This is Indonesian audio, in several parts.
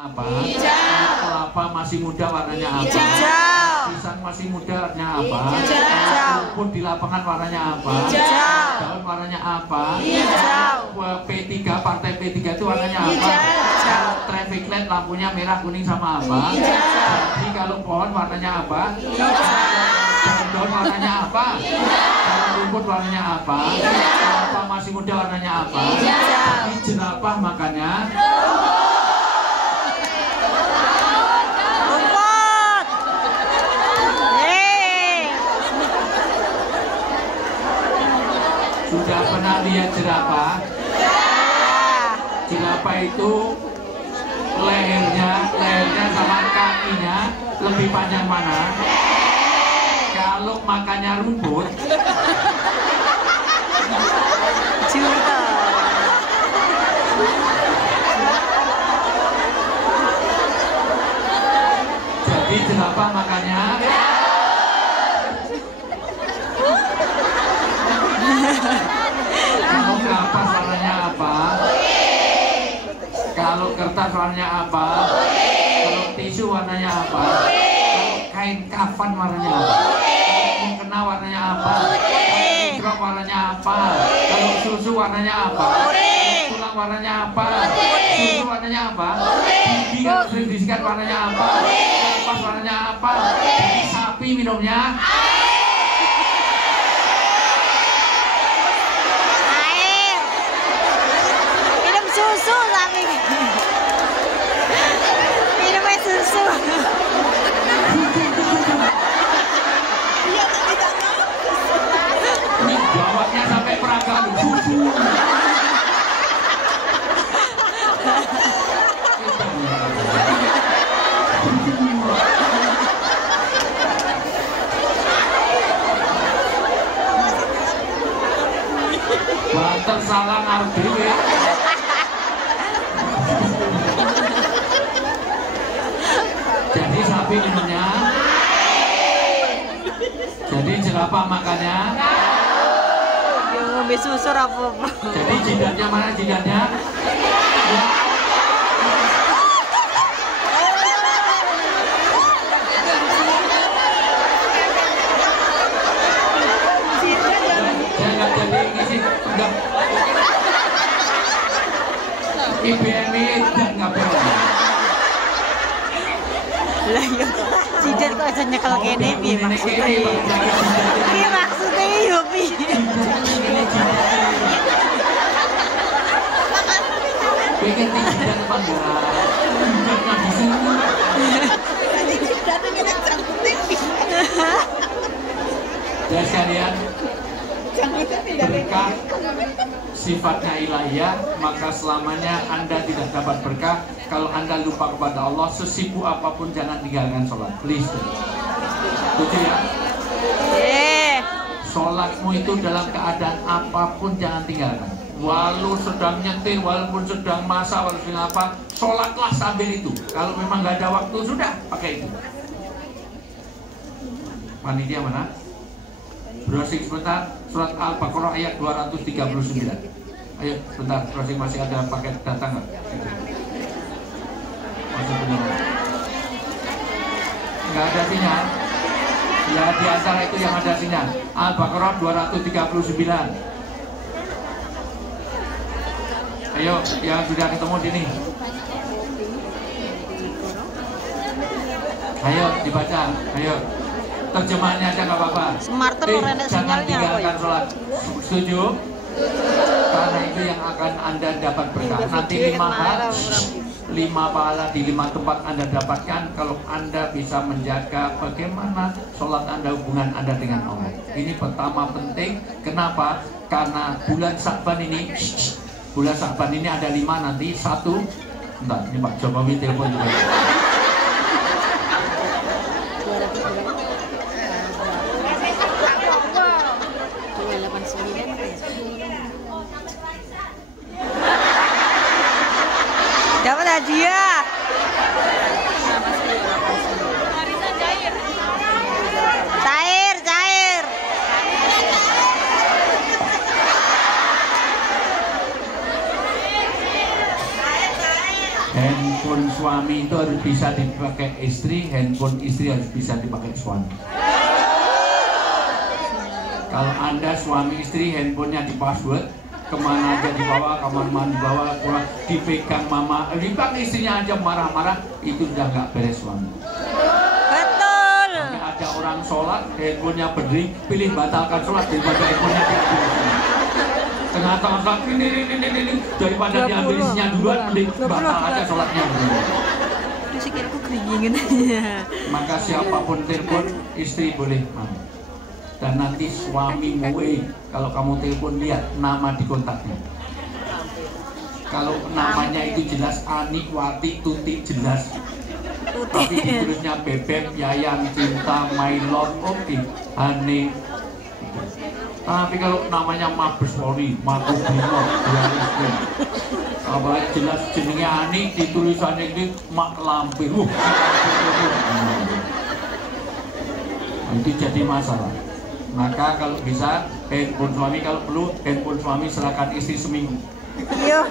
Apa? Hijau. Kelapa masih muda warnanya apa? Hijau. Pisang masih muda warnanya apa? Hijau. Rumput di lapangan warnanya apa? Hijau. Daun warnanya apa? Hijau. P3, partai P3 itu warnanya apa? Hijau. Traffic light lampunya merah, kuning sama apa? Hijau. Jadi kalau pohon warnanya apa? Hijau. Daun warnanya apa? Kalau rumput warnanya apa? Kelapa masih muda warnanya apa? Hijau. Ini jerapah makanya Rumput. sudah pernah lihat jerapah? Jerapah itu lehernya sama kakinya lebih panjang mana? Kalau makannya rumput, Juga. jadi jerapah makannya kalau kapas warnanya apa? Kalau kertas warnanya apa? Kalau tisu warnanya apa? Kalau kain kafan warnanya apa? Kalau mukena warnanya apa? Kalau drop warnanya apa? Kalau susu warnanya apa? Tulang warnanya apa? Susu warnanya apa? Bibi kalau sering disikat warnanya apa? Kapas warnanya apa? Jadi sapi minumnya Air. Minum susu tapi. Minumnya susu. ini bawahnya sampai peragaan susu. Banter salah ngarep dhewe. Jadi sapi minumnya, jadi jerapah makannya, Yo ngombe susu apa-apa. jadi jidatnya mana jidatnya? Ya. Saya nggak jadi ngisi enggak. IBMI dan nggak boleh. Lah yo. Sidat kok aja nyekel kene piye maksudnya? Piye maksudnya yo piye? Pengen jidat apa enggak? Jidatnya di sini. Dan sekalian berkah sifatnya ilahiyah, maka selamanya Anda tidak dapat berkah. Kalau Anda lupa kepada Allah, sesibuk apapun jangan tinggalkan sholat. Please. Setuju ya? Sholatmu itu dalam keadaan apapun jangan tinggalkan. Walau sedang nyetir, walaupun sedang masak, walaupun sedang apa, sholatlah sambil itu. Kalau memang nggak ada waktu, sudah pakai itu. Panitia mana? Browsing sebentar, surat Al-Baqarah ayat 239. Ayo sebentar, browsing masih ada paket datang nggak? Masih belum. Nggak ada sinyal. Ya di antara itu yang ada sinyal. Al-Baqarah 239. Ayo yang sudah ketemu sini. Ayo dibaca. Ayo. Terjemahannya aja nggak apa-apa. Smarter rene Jangan sinyalnya apa ya? tinggalkan sholat. Setuju? Karena itu yang akan Anda dapat berkah. Nanti 5 pahala di 5 tempat Anda dapatkan kalau Anda bisa menjaga bagaimana sholat Anda, hubungan Anda dengan Allah. Ini pertama penting. Kenapa? Karena bulan Sya'ban ini ada 5 nanti. 1, entar ini Pak Jokowi telepon juga. Dapat hadiah. Cair. Handphone suami itu harus bisa dipakai istri, handphone istri harus bisa dipakai suami. Kalau Anda suami istri, handphonenya di password, kemana aja dibawa, kamar mandi dibawa, dipegang mama, dipakai istrinya aja marah-marah, itu udah nggak beres suami. Betul. Sampai ada orang sholat, handphonenya berdiri, pilih batalkan sholat daripada handphonenya diambil. Tengah sholat ini daripada diambil isinya duluan, mending batal aja sholatnya. Sikilku keringin aja. Maka siapapun telepon, istri boleh mau. Dan nanti suami kalau kamu telepon lihat nama di kontaknya. Kalau namanya itu jelas Anik, Wati, Tuti jelas. Tapi ditulisnya Bebek, Yayang, Cinta, My Love, oke, Hani. Tapi kalau namanya Mabes Polri, Mako Brimob, Biarisme, apa jelas jenenge Anik, ditulisannya ini Mak Lampir. Itu jadi masalah. Maka kalau bisa handphone suami, kalau perlu handphone suami serahkan istri seminggu. Iya.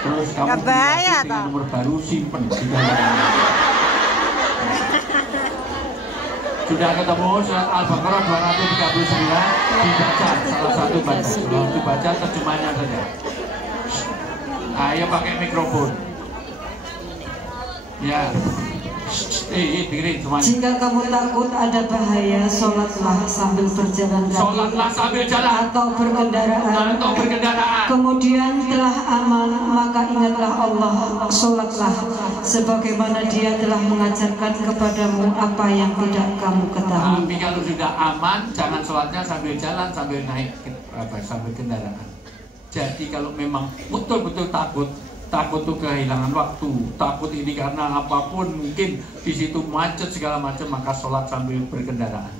Terus kamu bayar dengan nomor baru simpen di dalam. Sudah ketemu surat Al-Baqarah 239, dibaca salah satu baca. Kalau dibaca terjemahnya saja. Ayo pakai mikrofon. Ya. Jika kamu takut ada bahaya, sholatlah sambil berjalan kaki atau berkendaraan. Kemudian telah aman, maka ingatlah Allah, sholatlah sebagaimana Dia telah mengajarkan kepadamu apa yang tidak kamu ketahui. Tapi kalau sudah aman, jangan sholatnya sambil jalan, sambil naik, sambil kendaraan. Jadi kalau memang betul-betul takut tuh kehilangan waktu, takut ini karena apapun, mungkin di situ macet segala macam, maka sholat sambil berkendaraan.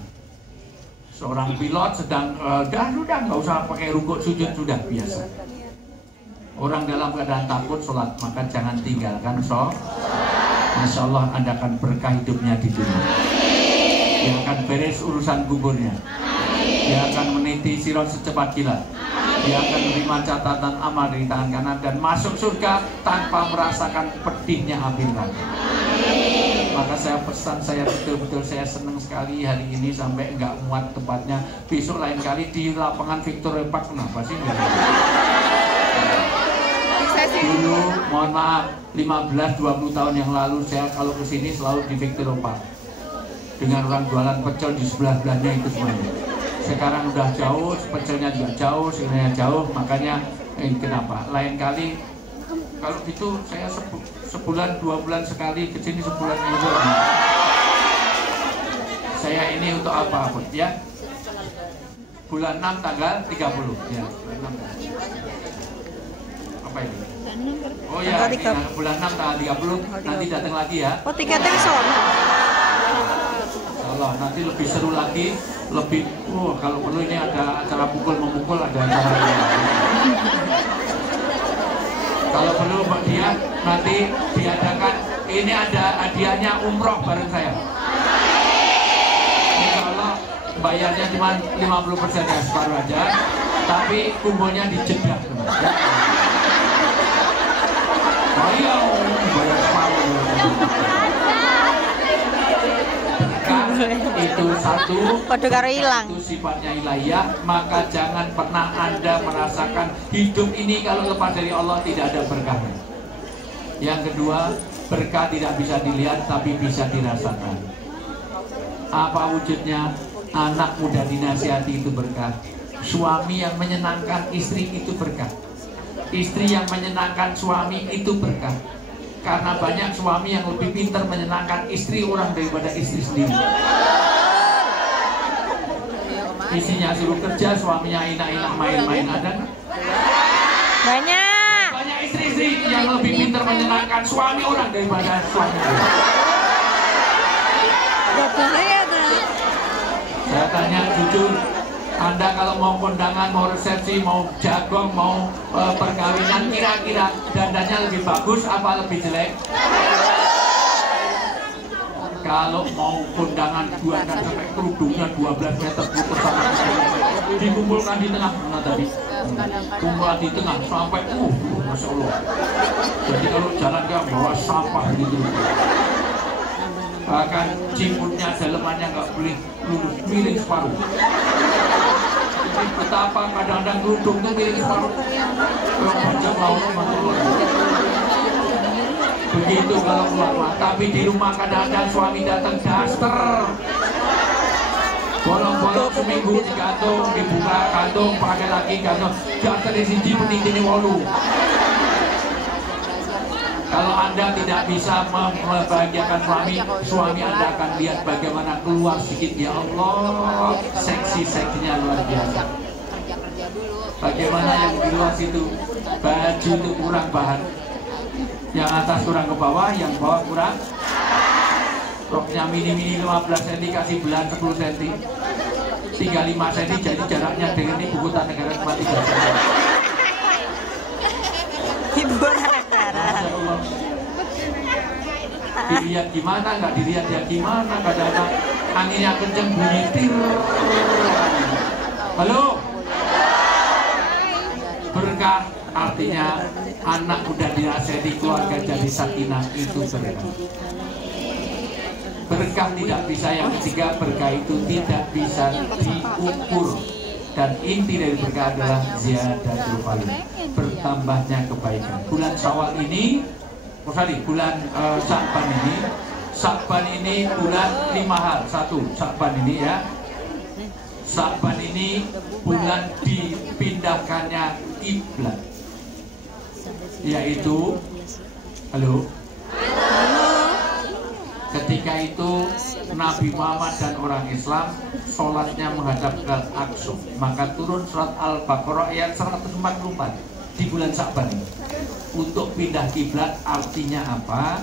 Seorang pilot sedang sudah nggak usah pakai rukuk sujud, sudah biasa. Orang dalam keadaan takut sholat, maka jangan tinggalkan sholat. Masya Allah, Anda akan berkah hidupnya di dunia. Dia akan beres urusan kuburnya. Dia akan meniti sirat secepat kilat. Dia akan menerima catatan amal di tangan kanan dan masuk surga tanpa merasakan pedihnya api neraka. Maka saya pesan, saya betul-betul saya senang sekali hari ini sampai nggak muat tempatnya. Besok lain kali di lapangan Victoria Park, kenapa sih? Dulu mohon maaf 15-20 tahun yang lalu saya kalau kesini selalu di Victoria Park dengan orang jualan pecel di sebelah-belahnya itu semuanya. Sekarang udah jauh, pecelnya juga jauh, sebenarnya jauh, makanya kenapa? Lain kali kalau gitu saya sebulan 2 bulan sekali ke sini, sebulan itu. Saya ini untuk apa pun ya? Bulan 6 tanggal 30 ya. Apa ini? Oh ya, ini bulan 6 tanggal 30 nanti datang lagi ya. Oh, tiketnya sono. Allah, nanti lebih seru lagi, lebih kalau perlu ini ada acara pukul-memukul, ada acara kalau perlu Mbak Dia nanti diadakan, ini ada hadiahnya umroh bareng saya. Insya Allah bayarnya cuma 50% ya, separuh aja, tapi kumpulnya di Jeddah. Ayo bayar separuh. Itu satu, itu sifatnya ilahiyah, maka jangan pernah Anda merasakan hidup ini kalau lepas dari Allah tidak ada berkahnya. Yang kedua, berkah tidak bisa dilihat tapi bisa dirasakan. Apa wujudnya? Anak muda dinasihati itu berkah. Suami yang menyenangkan istri itu berkah. Istri yang menyenangkan suami itu berkah. Karena banyak suami yang lebih pintar menyenangkan istri orang daripada istri sendiri. Istrinya suruh kerja, suaminya enak-enak main-main, ada nggak? Banyak istri-istri yang lebih pintar menyenangkan suami orang daripada suami orang. Saya tanya jujur, Anda kalau mau kondangan, mau resepsi, mau jagong, mau perkawinan, kira-kira dandannya lebih bagus apa lebih jelek? Kalau mau kondangan dandan sampai kerudungnya 12 meter putus sama dikumpulkan di tengah, mana tadi? Kumpulkan di tengah sampai Masya Allah. Jadi kalau jalan dia bawa sampah gitu. Bahkan ciputnya dalemannya nggak boleh lurus, miring separuh. Jadi betapa kadang-kadang kerudung itu miring separuh. Kalau baca laut, Masya Allah. Begitu kalau keluar, tapi di rumah kadang-kadang suami datang daster. Bolong-bolong seminggu digantung, dibuka gantung, pakai lagi gantung, daster di sini penting wolu. Kalau Anda tidak bisa membahagiakan suami Anda akan lihat bagaimana keluar sedikit, ya Allah, seksi-seksinya luar biasa. Bagaimana yang di luar situ, baju itu kurang bahan, yang atas kurang ke bawah, yang bawah kurang. Roknya mini 15 cm, kasih belan 10 cm, 35 cm, jadi jaraknya dengan ini buku tanda negara cuma 3 cm. Hibur negara. Dilihat gimana, nggak dilihat ya gimana, kadang-kadang anginnya kenceng bunyi tir. Halo? Berkah artinya anak udah dinasihati, keluarga jadi sakinah, itu berkah. Berkah tidak bisa, yang ketiga berkah itu tidak bisa diukur, dan inti dari berkah adalah ziyadatul fadl, bertambahnya kebaikan. Bulan Syawal ini, bulan Sya'ban ini bulan 5 hal. Satu, Sya'ban ini ya, Sya'ban ini bulan dipindahkannya kiblat, yaitu ketika itu Nabi Muhammad dan orang Islam sholatnya menghadap ke Al-Aqsa, maka turun surat Al-Baqarah ayat 144 di bulan Sya'ban ini. Untuk pindah kiblat artinya apa?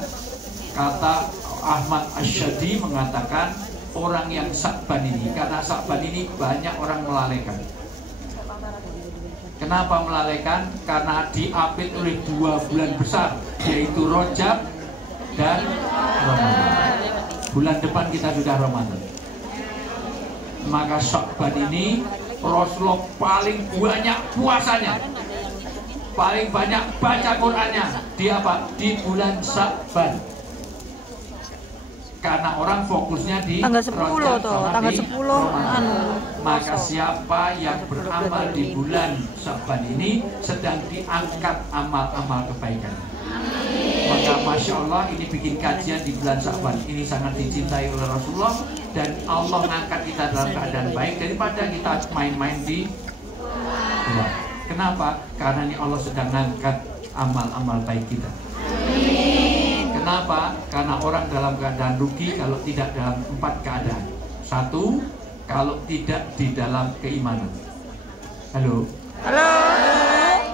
Kata Ahmad Asyadi mengatakan orang yang Sya'ban ini, karena Sya'ban ini banyak orang melalaikan. Kenapa melalaikan? Karena diapit oleh 2 bulan besar, yaitu Rajab dan Ramadan. Bulan depan kita sudah Ramadan. Maka Sya'ban ini Rasulullah paling banyak puasanya, paling banyak baca Qur'annya di bulan Sya'ban. Karena orang fokusnya di tanggal 10 tuh, tanggal 10 maka siapa yang beramal di bulan Sya'ban ini sedang diangkat amal-amal kebaikan. Maka Masya Allah, ini bikin kajian di bulan Sya'ban ini sangat dicintai oleh Rasulullah, dan Allah mengangkat kita dalam keadaan baik daripada kita main-main di luar. Kenapa? Karena ini Allah sedang mengangkat amal-amal baik kita. Kenapa? Karena orang dalam keadaan rugi kalau tidak dalam 4 keadaan. 1, kalau tidak di dalam keimanan. Halo?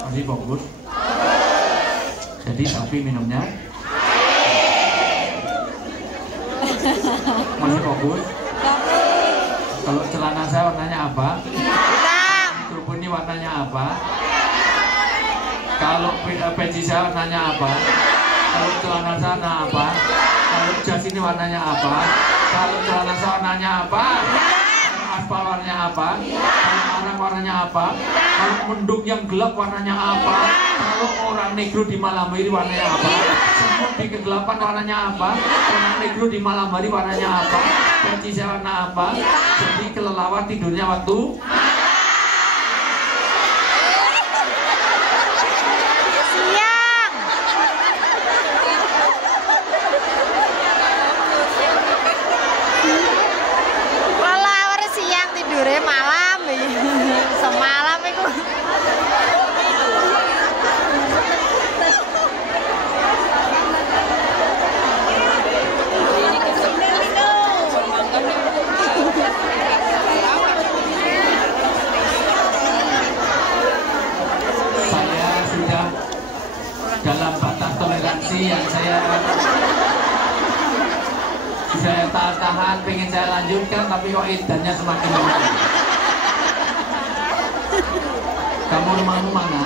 Masih fokus? Jadi tapi minumnya masih fokus? Kalau celana saya warnanya apa? Kerudung ini warnanya apa? Kalau peci saya warnanya apa? Kalau celana sana apa? Kalau jas ini warnanya apa? Kalau celana saya warnanya apa? Kalau aspal warnanya apa? Kalau arang warnanya apa? Kalau mendung yang gelap warnanya apa? Kalau orang negro di malam hari warnanya apa? Semut di kegelapan warnanya apa? Orang negro di malam hari warnanya apa? Peci saya warna apa? Jadi kelelawar tidurnya waktu malam, semalam itu. Saya sudah dalam batas toleransi yang saya tahan, pengen saya lanjutkan, tapi kok edannya semakin lama. Kamu rumahmu mana?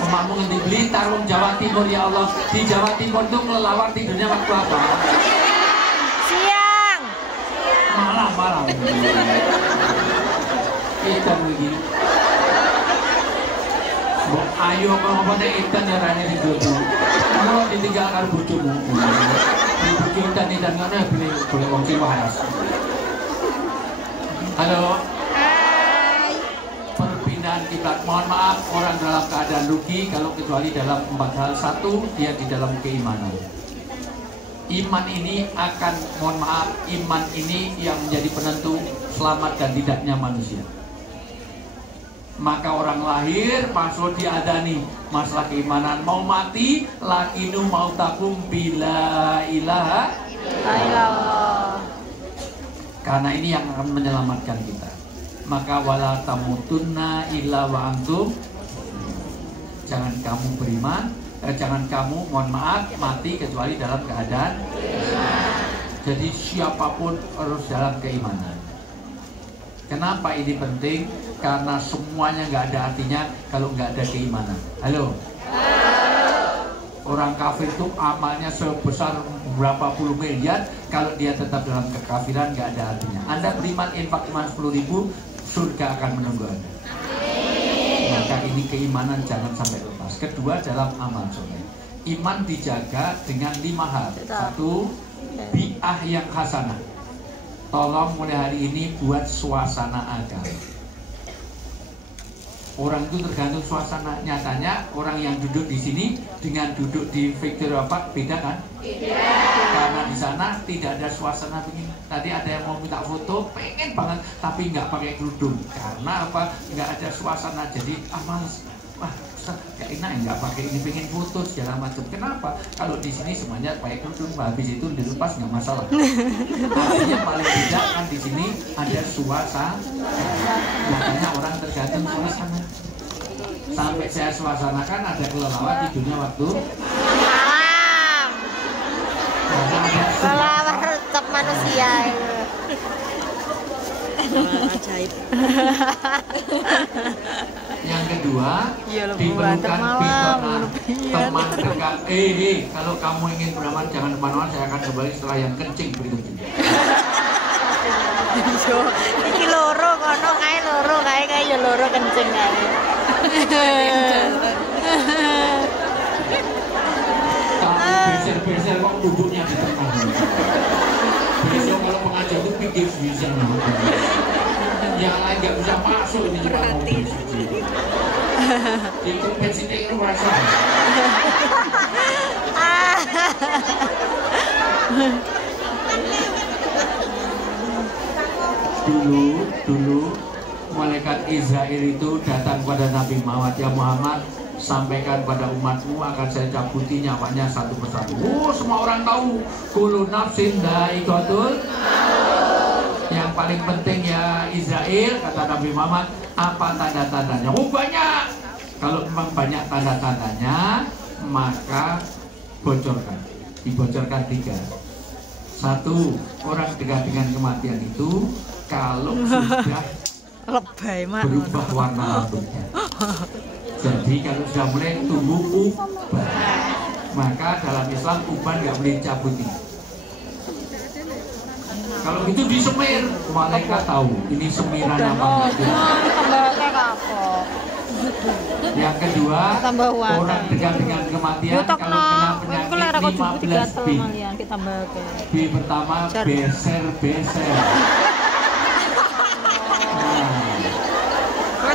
Rumahmu di Blitar, Jawa Timur, ya Allah. Di Jawa Timur itu kelelawar tidurnya waktu apa? Siang. Malam. Edan begini. Ayo kalau pada ikan ya rane di bojo. Kalau ditinggalkan bojomu. Bojo dan ngene boleh wong sing waras. Halo. Hai. Perpindahan kiblat. Mohon maaf orang dalam keadaan rugi kalau kecuali dalam 4 hal. Satu, dia di dalam keimanan. Iman ini akan, mohon maaf, iman ini yang menjadi penentu selamat dan tidaknya manusia. Maka orang lahir masuk diadani masalah keimanan, mau mati lakinu mautakum bila ilaha illallah. Karena ini yang akan menyelamatkan kita. Maka wala tamutunna illa wa antum, jangan kamu beriman, jangan kamu, mohon maaf, mati kecuali dalam keadaan. Jadi siapapun harus dalam keimanan. Kenapa ini penting? Karena semuanya nggak ada artinya kalau nggak ada keimanan. Halo? Orang kafir itu amalnya sebesar berapa puluh miliar, kalau dia tetap dalam kekafiran nggak ada artinya. Anda beriman infak cuma 10.000, surga akan menunggu Anda. Maka ini keimanan jangan sampai lepas. Kedua, dalam amal soleh, iman dijaga dengan 5 hal. Satu, bi'ah yang hasanah. Tolong mulai hari ini buat suasana agama. Orang itu tergantung suasana. Nyatanya orang yang duduk di sini dengan duduk di Victoria Park beda kan? Beda. Karena di sana tidak ada suasana begini. Tadi ada yang mau minta foto, pengen banget, tapi nggak pakai kerudung. Karena apa? Nggak ada suasana. Jadi males. Wah, gak enak nggak pakai ini, pengen foto segala macam. Kenapa? Kalau di sini semuanya pakai kerudung, habis itu dilepas nggak masalah. Artinya paling tidak kan di sini ada suasana. Makanya orang tergantung suasana. Sampai saya suasanakan ada kelelawar tidurnya waktu Malam. Kelelawar tetap manusia itu. Ajaib. Yang kedua, diperlukan teman dekat. Kalau kamu ingin beramal jangan kemana-mana, saya akan kembali setelah yang kencing berikut ini. Iki loro kono kae loro kae ya loro kencing kae. Beser-beser kok duduknya di tengah. Besok kalau pengajar itu pikir bisa yang lain nggak bisa masuk ini cuma mobil suci. Itu bensin itu rasa. Dulu malaikat Israel itu datang pada Nabi Muhammad, ya Muhammad, sampaikan pada umatmu akan saya cabuti nyawanya satu persatu. Semua orang tahu kullu nafsin dha'iqatul. Yang paling penting ya Israel, kata Nabi Muhammad, apa tanda-tandanya? Banyak. Kalau memang banyak tanda-tandanya, maka bocorkan. Dibocorkan 3. 1, orang dekat dengan kematian itu kalau sudah lebay berubah warna rambutnya. Jadi kalau sudah mulai tumbuh uban, maka dalam Islam uban nggak boleh dicabuti. Kalau itu disemir, malaikat tahu ini semiran apa enggak. Yang kedua, orang dekat dengan kematian kalau kena penyakit 15 B. B pertama beser-beser.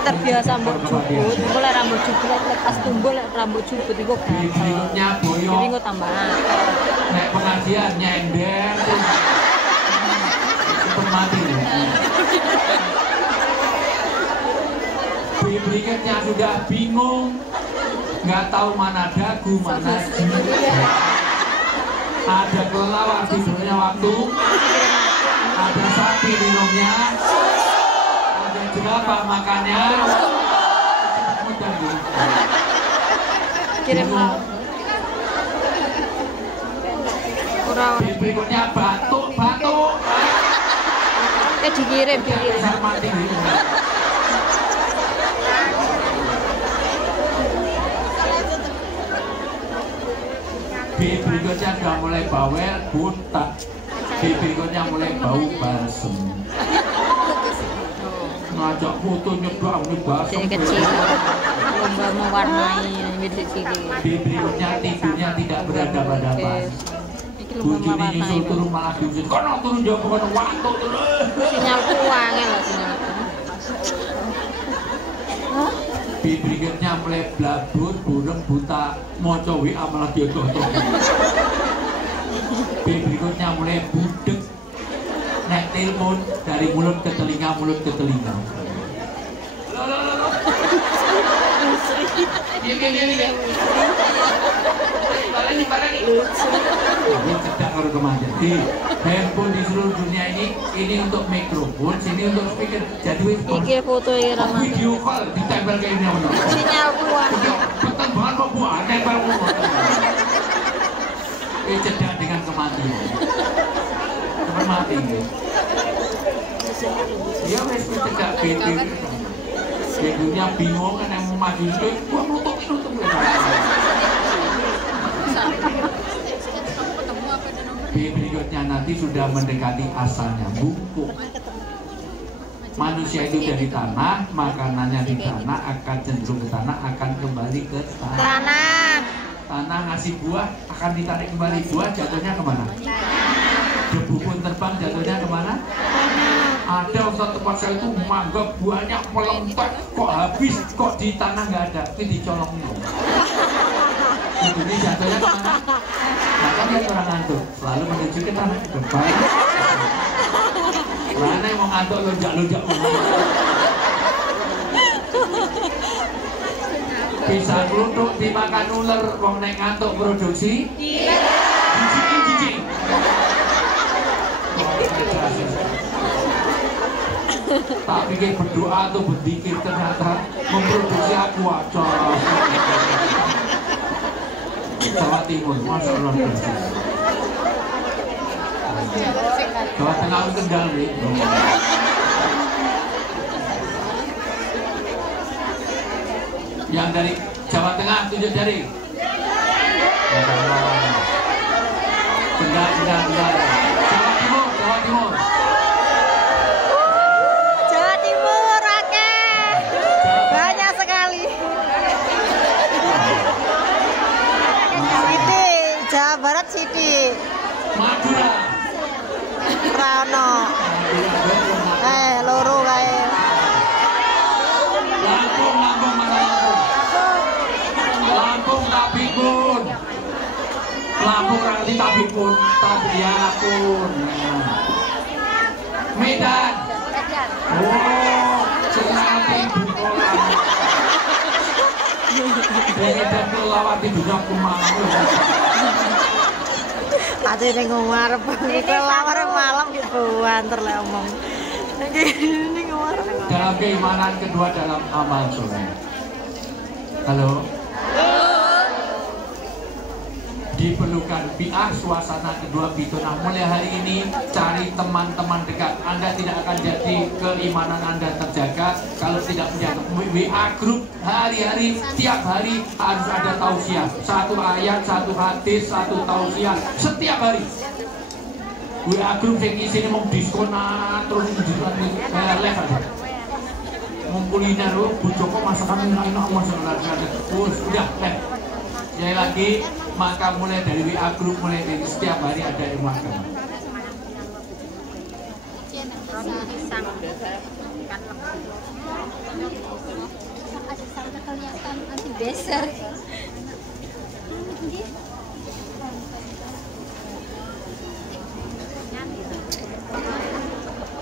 Terbiasa rambut jubut, mulai rambut jubut lepas tumbuh rambut jubut itu kan. Berikutnya boyok. Jadi nggak tambahan. Nek pengajian nyender. Mati ya. Berikutnya sudah bingung, nggak tahu mana dagu, mana jiwa. Ada kelelawar tidurnya waktu, ada sapi minumnya, ada jerapah makannya. Kirim lah. Berikutnya batuk. Dikirim. Berikutnya sudah mulai bawel, buta. Berikutnya mulai bau balsem. ngajak foto nyeblak ini basah. Jadi kecil. Lomba mewarnai milik cilik. Berikutnya tidurnya tidak berhadapan-hadapan. Bujuni nyusul turun malah diusir. Kono turun jauh kono waktu turun. Sinyal kuangnya loh sinyal. Berikutnya mulai blabur, burung buta, moco WA malah dia tonton. Berikutnya mulai budek, naik telepon dari mulut ke telinga, mulut ke telinga. Ini cedak kalau kemana. Jadi handphone di seluruh dunia ini untuk mikrofon, sini untuk speaker. Jadi iki foto ya Rama. video call ditempel kayak ini apa? Sinyal kuang. Betul banget kok buah tempel semua. Ini cedak dengan kematian. Cepat mati. Dia wes cedak bete. Ibunya bingung kan yang mau maju itu, gua nutup. Berikutnya nanti sudah mendekati asalnya bungkuk. Manusia itu dari tanah, makanannya di tanah, akan cenderung ke tanah, akan kembali ke tanah. Tanah ngasih buah, akan ditarik kembali, buah jatuhnya kemana? Debu pun terbang, jatuhnya kemana? Ada Ustaz tempat saya itu mangga buahnya melentek, kok habis, kok di tanah nggak ada, itu dicolongnya. Ini jatuhnya kemana? Maka dia orang ngantuk, selalu menuju ke tanah depan. Mana yang mau ngantuk lonjak-lonjak bisa keruduk dimakan ular, wong naik ngantuk produksi jijik. Tak pikir berdoa atau berzikir ternyata memproduksi aku aja. Jawa Timur, Masya Allah. Jawa Tengah Kendal nih. Yang dari Jawa Tengah tunjuk jari. Kendal. Jawa Timur. Jawa Timur, oke. Banyak sekali. Siti, Jawa Barat Siti. Madura. Rano. Loro kae. Lampung Tabikun. Lampung nanti Tabikun, Tabiakun. Medan. Oh, Cenati Bukolan. Medan Kelawati juga Kumalang. Ada yang ngomar, kelawar malam gitu, antar lah omong. Ini ngomar. Dalam keimanan, kedua dalam amal soleh. Halo. Diperlukan bi'ah suasana kedua bitonah. Mulai hari ini cari teman-teman dekat. Anda tidak akan jadi keimanan Anda terjaga kalau tidak menjaga WA grup hari-hari, tiap hari harus ada tausiah. Satu ayat, satu hadis, satu tausiah setiap hari. WA grup yang isinya mau diskonan terus live aja. Mau kuliner lu, Bu Joko masakan enak masakan udah live. Sekali lagi, maka mulai dari WA grup, mulai dari setiap hari ada ilmu agama.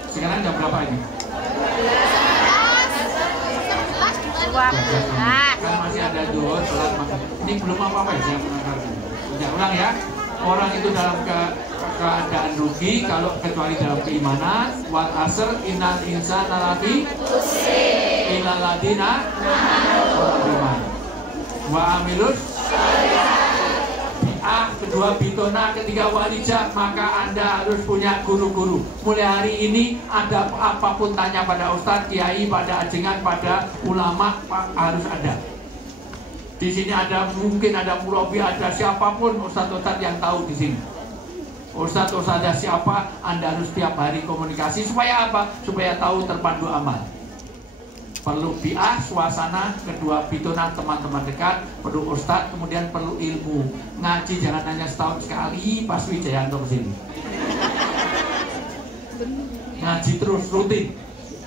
Sekarang jam berapa ini? Kan masih ada dua sholat makan. Ini belum apa-apa ya saya mengantarkan. Tidak ulang ya. Orang itu dalam keadaan rugi kalau kecuali dalam keimanan. Wal asr innal insana lafi illal ladina amanu wa amilus kedua bitona, ketiga walijah. Maka Anda harus punya guru-guru. Mulai hari ini ada apapun tanya pada ustadz, kiai, pada ajengan, pada ulama, harus ada. Di sini ada mungkin ada murabi, ada siapapun ustadz-ustadz yang tahu di sini. Ustadz-ustadz siapa, Anda harus setiap hari komunikasi supaya apa? Supaya tahu terpandu amal. perlu biah, suasana, kedua pitunan teman-teman dekat, perlu ustadz, kemudian perlu ilmu. Ngaji jangan hanya setahun sekali pas Wijayanto kesini. Ngaji terus rutin.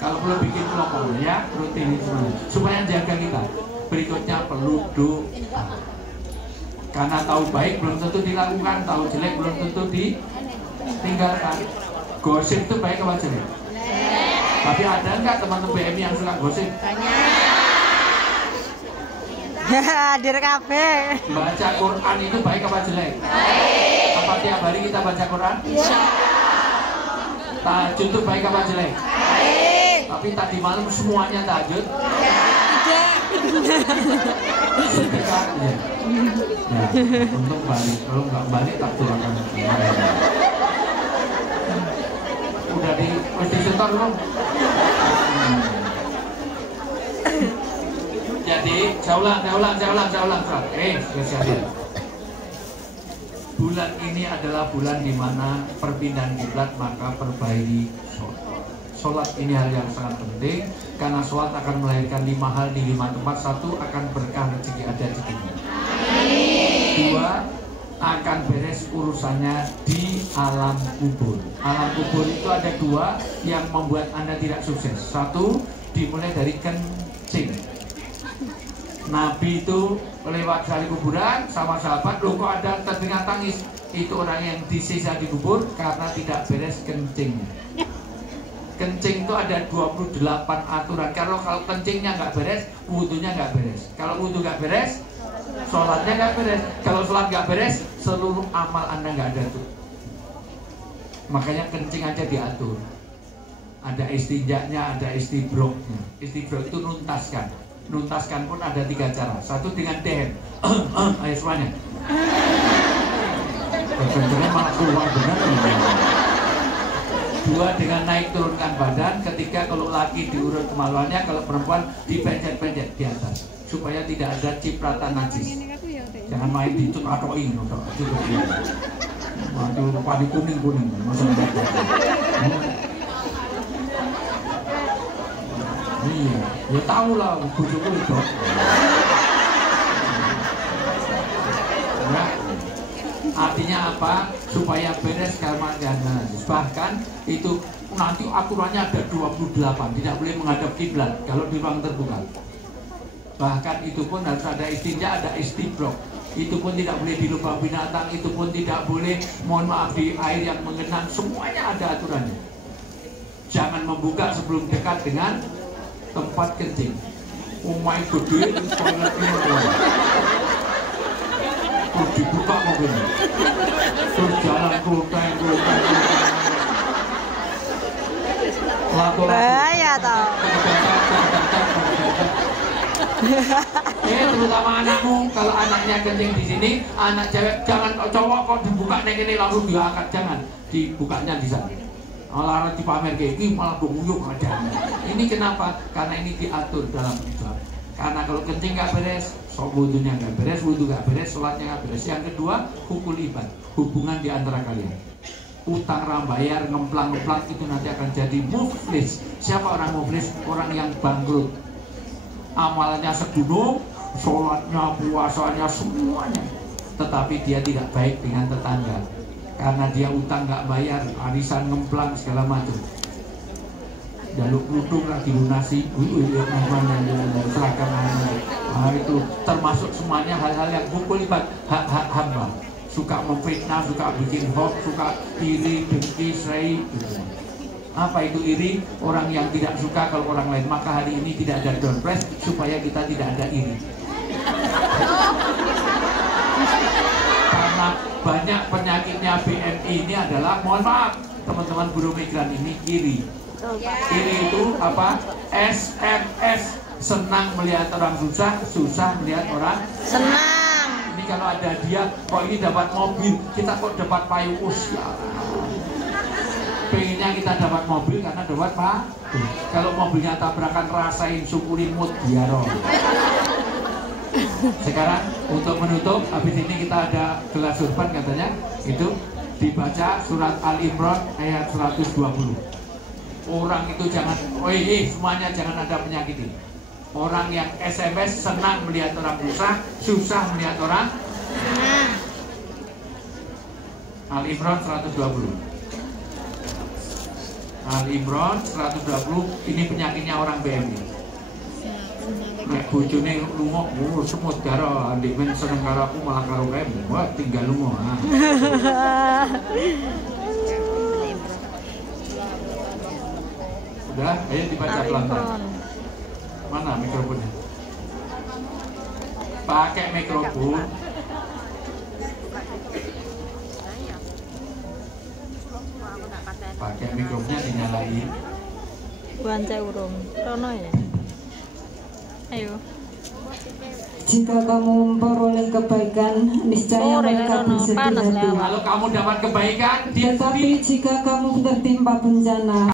Kalau perlu bikin kelompok ya, rutin itu supaya jaga kita. Berikutnya perlu doa. Karena tahu baik belum tentu dilakukan, tahu jelek belum tentu ditinggalkan. Gosip itu baik apa jelek? Tapi ada nggak teman-teman BMI yang suka gosip? Hadir kafe. Baca Quran itu baik apa jelek? Baik. Apa tiap hari kita baca Quran? Iya. Tahajud itu baik apa jelek? Baik. Tapi tadi malam semuanya tahajud? Tidak. Sedekah ya. Nah, untuk balik, kalau nggak balik tak turunkan. Udah disetor belum? Jadi, saya ulang. Siap. Bulan ini adalah bulan di mana perpindahan kiblat, maka perbaiki sholat. Sholat ini hal yang sangat penting karena sholat akan melahirkan 5 hal di 5 tempat. 1, akan berkah rezeki ada rezekinya. 2, akan beres urusannya di alam kubur. Alam kubur itu ada 2 yang membuat Anda tidak sukses. 1, dimulai dari kencing. Nabi itu lewat dari kuburan sama sahabat, loh kok ada terdengar tangis? Itu orang yang disisa di kubur karena tidak beres kencingnya. Kencing itu ada 28 aturan. Kalau kencingnya nggak beres, wudhunya nggak beres. Kalau wudhu nggak beres, sholatnya nggak beres. Kalau sholat nggak beres, seluruh amal Anda nggak ada tuh. Makanya kencing aja diatur. Ada istinjaknya, ada istibroknya. Istibrok itu nuntaskan. Nuntaskan pun ada 3 cara. 1 dengan dehen. Ayo semuanya. Kencingnya malah keluar benar. 2 dengan naik turunkan badan. 3 kalau laki diurut kemaluannya, kalau perempuan dipencet-pencet di atas supaya tidak ada cipratan najis. Jangan main dicuk atau ini, waduh, padi kuning. Iya, ya tahu lah, bujuku itu. Ya. Artinya apa? Supaya beres karma dan najis. Bahkan itu nanti aturannya ada 28, tidak boleh menghadap kiblat kalau di ruang terbuka. Bahkan itu pun harus ada istinja, ada istibrok. Itu pun tidak boleh di lubang binatang, itu pun tidak boleh, mohon maaf, di air yang mengenang. Semuanya ada aturannya. Jangan membuka sebelum dekat dengan tempat kencing. Umai gede, toiletnya terus dibuka mobil, terus jalan keluteng. Bahaya tau. Terutama anakmu, kalau anaknya kencing di sini, anak cewek jangan cowok kok dibuka nek ini langsung diangkat, jangan dibukanya di sana. Alarm dipamer kayak gini malah bunguyuk aja. Ini kenapa? Karena ini diatur dalam Islam. Karena kalau kencing nggak beres, wudhunya nggak beres, wudhu nggak beres, sholatnya nggak beres. Yang kedua, hukul ibad, hubungan di antara kalian. Utang rambayar, ngemplang-ngemplang itu nanti akan jadi muflis. Siapa orang muflis? Orang yang bangkrut. Amalnya segunung, sholatnya, puasanya, semuanya. Tetapi dia tidak baik dengan tetangga. Karena dia utang nggak bayar, arisan ngemplang segala macam. Jaluk kerudung lagi lunasi, seragam. Nah, itu termasuk semuanya hal-hal yang hukul ibad, hak-hak hamba. Suka memfitnah, suka bikin hoax, suka iri, dengki, serai. Gitu. Apa itu iri? Orang yang tidak suka kalau orang lain. Maka hari ini tidak ada downpress supaya kita tidak ada iri. Karena banyak penyakitnya BMI ini adalah, mohon maaf teman-teman buruh migran ini, iri. Iri itu apa? SMS, senang melihat orang susah, susah melihat orang senang. Ini kalau ada dia, kok ini dapat mobil, kita kok dapat payung usia. Pengennya kita dapat mobil karena dapat pak. Kalau mobilnya tabrakan, rasain, syukurin mood biaro. Sekarang untuk menutup, habis ini kita ada gelas surban katanya, itu dibaca surat Al-Imran ayat 120. Orang itu jangan, semuanya jangan ada penyakit ini. Orang yang SMS senang melihat orang susah melihat orang. Al-Imran 120. Al-Imran 120, ini penyakitnya orang BMI. Nek bojone lunga semut karo ndik men seneng karo aku malah karo kamu. Wah, tinggal lunga. Udah, ayo dibaca pelan-pelan. Mana mikrofonnya? Pakai mikrofon. Pakai mikrofonnya dinyalain. Bukan saya urung. Rono ya. Ayo. Jika kamu memperoleh kebaikan, niscaya mereka bersedih hati. Kalau kamu dapat kebaikan, tetapi jika kamu tertimpa bencana,